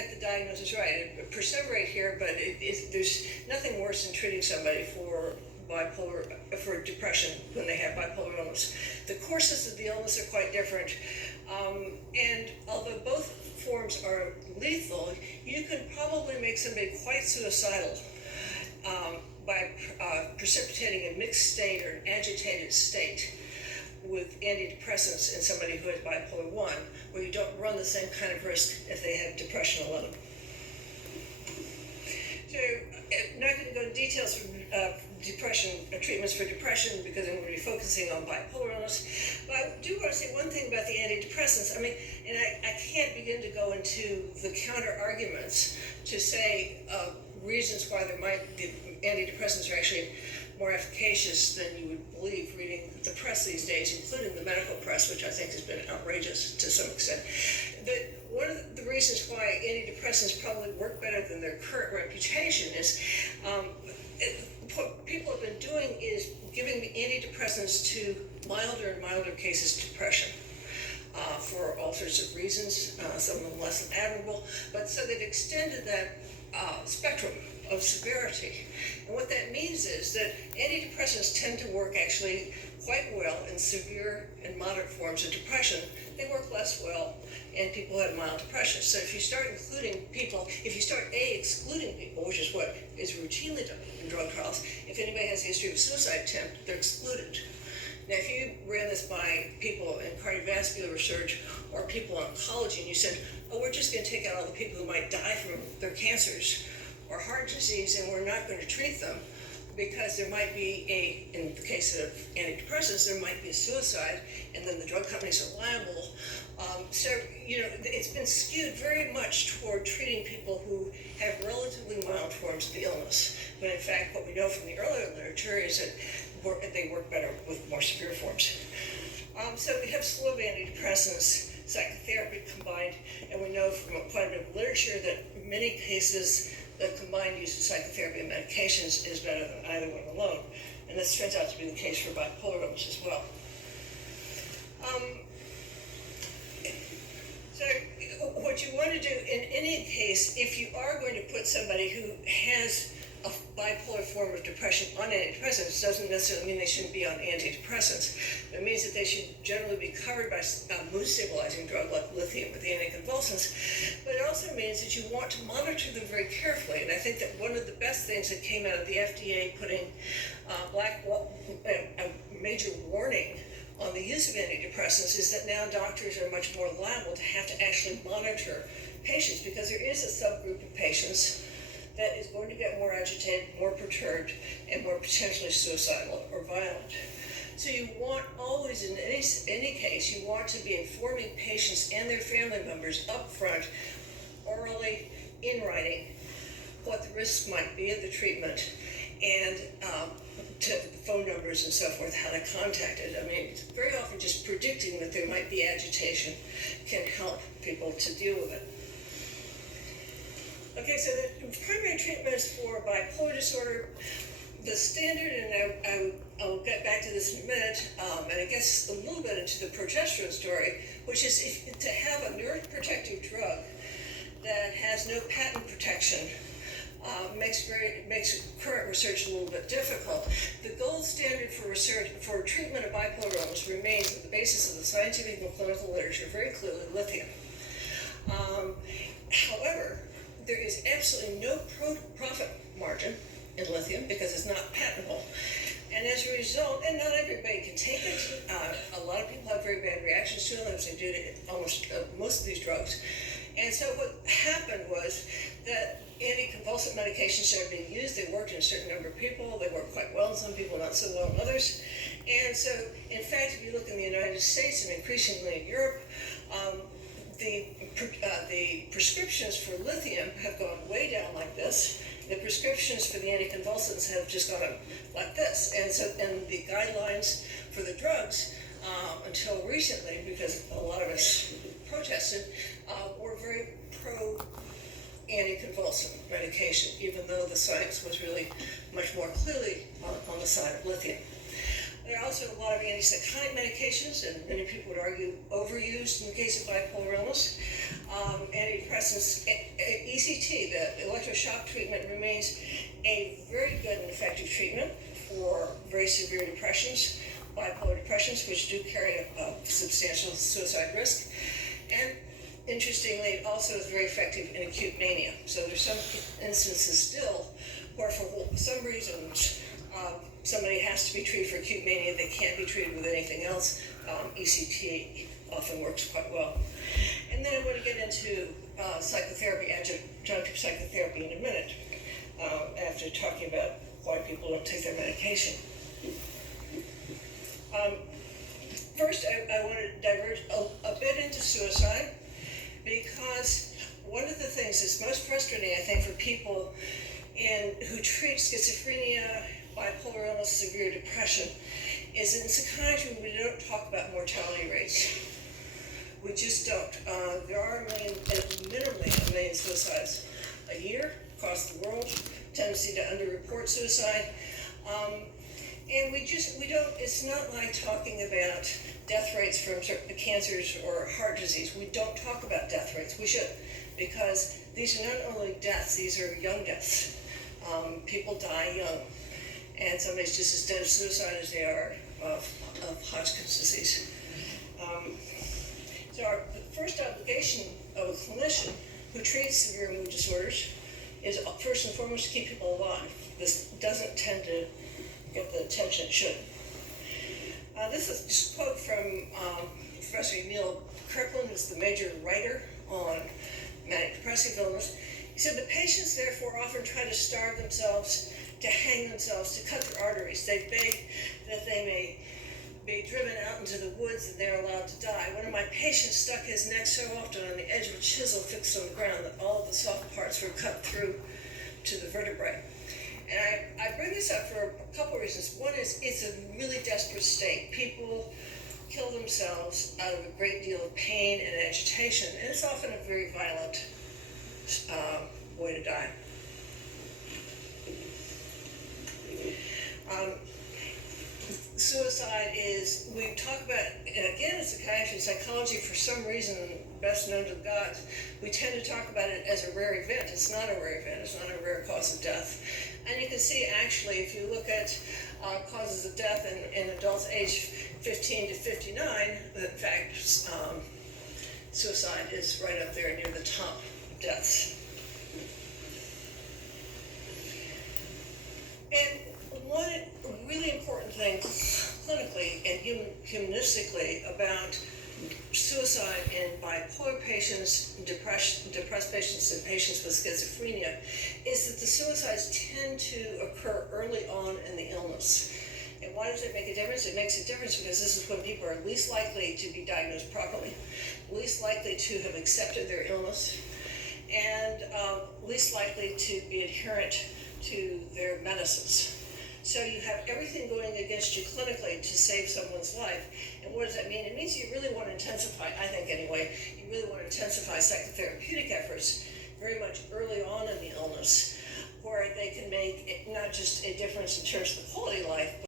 The diagnosis right. Perseverate here, but there's nothing worse than treating somebody for depression when they have bipolar illness. The courses of the illness are quite different, and although both forms are lethal, you can probably make somebody quite suicidal by precipitating a mixed state or an agitated state with antidepressants in somebody who has bipolar 1, where you don't run the same kind of risk if they have depression alone. So I'm not going to go into details for treatments for depression, because I'm going to be focusing on bipolar illness. But I do want to say one thing about the antidepressants. I mean, and I can't begin to go into the counter arguments to say reasons why the antidepressants are actually more efficacious than you would believe reading the press these days, including the medical press, which I think has been outrageous to some extent. But one of the reasons why antidepressants probably work better than their current reputation is what people have been doing is giving the antidepressants to milder and milder cases of depression. For all sorts of reasons, some of them less than admirable, but so they've extended that spectrum of severity. And what that means is that antidepressants tend to work actually quite well in severe and moderate forms of depression. They work less well in people who have mild depression. So if you start excluding people, which is what is routinely done in drug trials, if anybody has a history of suicide attempt, they're excluded. Now, if you ran this by people in cardiovascular research or people in oncology, and you said, oh, we're just going to take out all the people who might die from their cancers or heart disease, and we're not going to treat them because there might be in the case of antidepressants, there might be a suicide, and then the drug companies are liable. So, it's been skewed very much toward treating people who have relatively mild forms of the illness. But in fact, what we know from the earlier literature is that they work better with more severe forms. So we have slew of antidepressants, psychotherapy combined, and we know from quite a bit of literature that in many cases the combined use of psychotherapy and medications is better than either one alone. And this turns out to be the case for bipolar illness as well. So what you want to do in any case, if you are going to put somebody who has a bipolar form of depression on antidepressants, doesn't necessarily mean they shouldn't be on antidepressants. It means that they should generally be covered by a mood-stabilizing drug like lithium with the anticonvulsants. But it also means that you want to monitor them very carefully. And I think that one of the best things that came out of the FDA putting a major warning on the use of antidepressants is that now doctors are much more liable to have to actually monitor patients, because there is a subgroup of patients that is going to get more agitated, more perturbed, and more potentially suicidal or violent. So you want always, in any case, you want to be informing patients and their family members up front, orally, in writing, what the risks might be of the treatment, and to phone numbers and so forth, how to contact it. I mean, very often just predicting that there might be agitation can help people to deal with it. Okay, so the primary treatments for bipolar disorder, the standard, and I'll get back to this in a minute, and I guess a little bit into the progesterone story, which is to have a neuroprotective drug that has no patent protection makes current research a little bit difficult. The gold standard for research for treatment of bipolar illness remains, on the basis of the scientific and clinical literature, very clearly lithium. However, there is absolutely no profit margin in lithium because it's not patentable. And as a result, and not everybody can take it. A lot of people have very bad reactions to them, as they do to almost most of these drugs. And so what happened was that anticonvulsant medications started being used. They worked in a certain number of people. They worked quite well in some people, not so well in others. And so, in fact, if you look in the United States and increasingly in Europe, the prescriptions for lithium have gone way down like this. The prescriptions for the anticonvulsants have just gone up like this. And the guidelines for the drugs, until recently, because a lot of us protested, were very pro anticonvulsant medication, even though the science was really much more clearly on the side of lithium. There are also a lot of antipsychotic medications, and many people would argue overused in the case of bipolar illness. Antidepressants, ECT, the electroshock treatment, remains a very good and effective treatment for very severe depressions, bipolar depressions, which do carry a substantial suicide risk. And interestingly, it also is very effective in acute mania. So there's some instances still where for some reasons somebody has to be treated for acute mania. They can't be treated with anything else. ECT often works quite well. And then I want to get into psychotherapy, adjunctive psychotherapy in a minute, after talking about why people don't take their medication. First, I want to diverge a bit into suicide, because one of the things that's most frustrating, I think, for people who treat schizophrenia, bipolar illness, severe depression, is that in psychiatry we don't talk about mortality rates. We just don't. There are minimally a million suicides a year across the world, tendency to underreport suicide. And we don't, it's not like talking about death rates from cancers or heart disease. We don't talk about death rates. We should, because these are not only deaths, these are young deaths. People die young, and somebody's just as dead of suicide as they are of Hodgkin's disease. So our first obligation of a clinician who treats severe mood disorders is first and foremost to keep people alive. This doesn't tend to get the attention it should. This is just a quote from Professor Emil Kirkland, who's the major writer on manic depressive illness. He said, the patients therefore often try to starve themselves, to hang themselves, to cut their arteries. They beg that they may be driven out into the woods and they're allowed to die. One of my patients stuck his neck so often on the edge of a chisel fixed on the ground that all of the soft parts were cut through to the vertebrae. And I bring this up for a couple of reasons. One is it's a really desperate state. People kill themselves out of a great deal of pain and agitation, and it's often a very violent way to die. Suicide is, we talk about, and again in psychiatry and psychology, for some reason, best known to the gods, we tend to talk about it as a rare event. It's not a rare event. It's not a rare cause of death. And you can see, actually, if you look at causes of death in adults aged 15 to 59, in fact, suicide is right up there near the top of deaths. And one really important thing clinically and humanistically about suicide in bipolar patients, depressed patients, and patients with schizophrenia is that the suicides tend to occur early on in the illness. And why does it make a difference? It makes a difference because this is when people are least likely to be diagnosed properly, least likely to have accepted their illness, and least likely to be adherent to their medicines. So you have everything going against you clinically to save someone's life. And what does that mean? It means you really want to intensify, I think anyway, you really want to intensify psychotherapeutic efforts very much early on in the illness, where they can make not just a difference in terms of the quality of life,